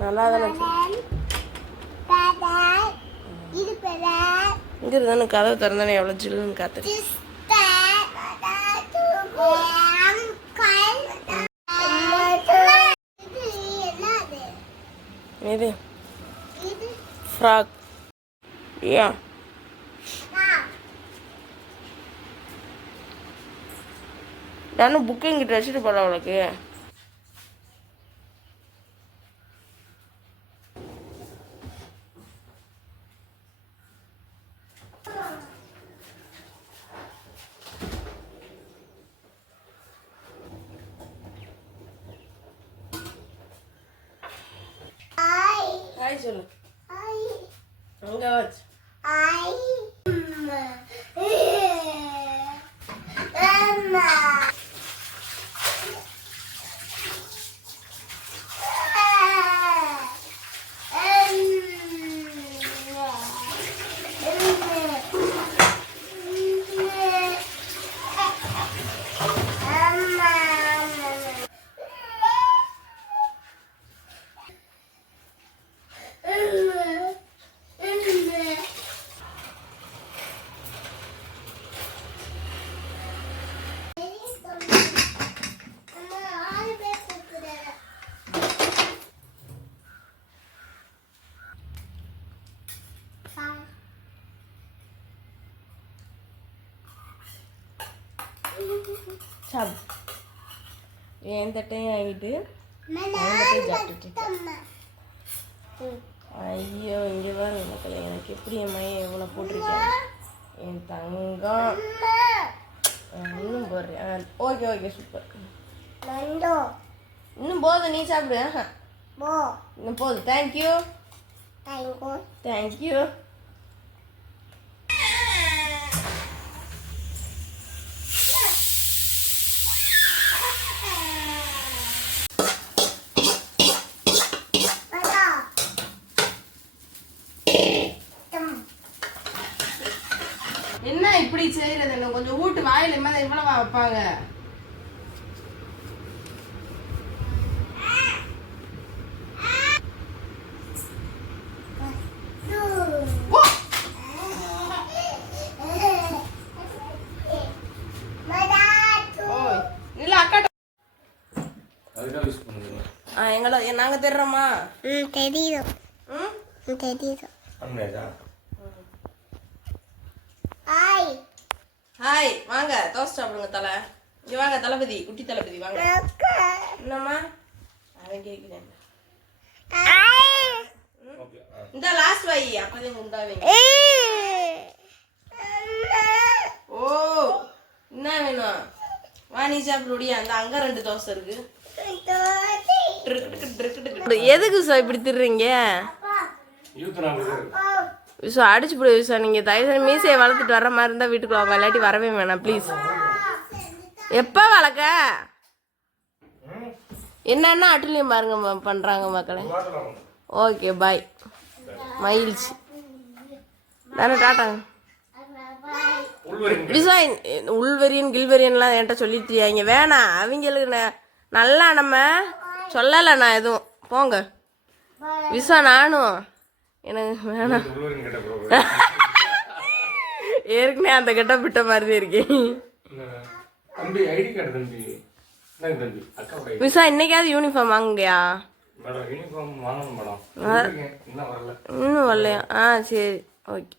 நல்லா தானே இங்கே இருந்தானே கதவு திறந்தானே எவ்வளோ ஜில்லுன்னு காத்து இது ஃப்ராக். யா. நானும் புக்கு இங்கிட்ட வச்சுட்டு போகல அவளுக்கு சொல்லு. அங்கே வச்சு என் தட்டையும் ஆகிட்டு ஐயோ இங்கே தான் மக்கள் எனக்கு எப்படி என் மையம் எவ்வளோ போட்டிருக்கேன்? என் தங்கம். இன்னும் போடுறேன். ஓகே ஓகே சூப்பர் இன்னும் போதும் நீ சாப்பிடு. இன்னும் போதும். தேங்க்யூ தேங்க்யூ என்ன இப்படி செய்யறது? என்ன கொஞ்சம் வீட்டு வாயில மாதிரி இவ்வளவா வைப்பாங்க? எங்கள நாங்க தெரிறோமா தெரியும் ம்? ஹாய் வாங்க தோசை சாப்பிடுங்க தலை. இங்க வாங்க தளபதி குட்டி தளபதி வாங்க. என்னம்மா? அவன் கேட்கிறேன் இந்த லாஸ்ட் வை அப்பதான் உண்டாவீங்க. ஓ என்ன வேணும்? வா நீ சாப்பிடுடியா அந்த அங்க ரெண்டு தோசை இருக்கு. எதுக்கு சார் இப்படி திடுறீங்க யூத்ரா விசா அடிச்சு போடு விசா நீங்க தயவு செஞ்சு மீசையை வளர்த்துட்டு வர மாதிரி இருந்தா வீட்டுக்கு வாங்க. இல்லாட்டி வரவே வேணாம் ப்ளீஸ் எப்போ வளர்க்க என்னன்னா அட்டுலையும் பாருங்க பண்றாங்க மக்களே. ஓகே பாய் மகிழ்ச்சி. தானே டாட்டாங்க டிசைன் உள்வரியன் கில்வரியன்லாம் என்கிட்ட சொல்லிட்டு வேணாம் அவங்களுக்கு ந- நல்லா நம்ம சொல்லலை நான் எதுவும். போங்க. விசா நானும். எனக்கு வேணாம். ஏற்கனவே அந்த கட்ட விட்ட மாதிரி இருக்கேன் மிஸ்ஸா இன்னைக்காவது யூனிஃபார்ம் வாங்குங்கயா? இன்னும் வரலையா? ஆ சரி. ஓகே.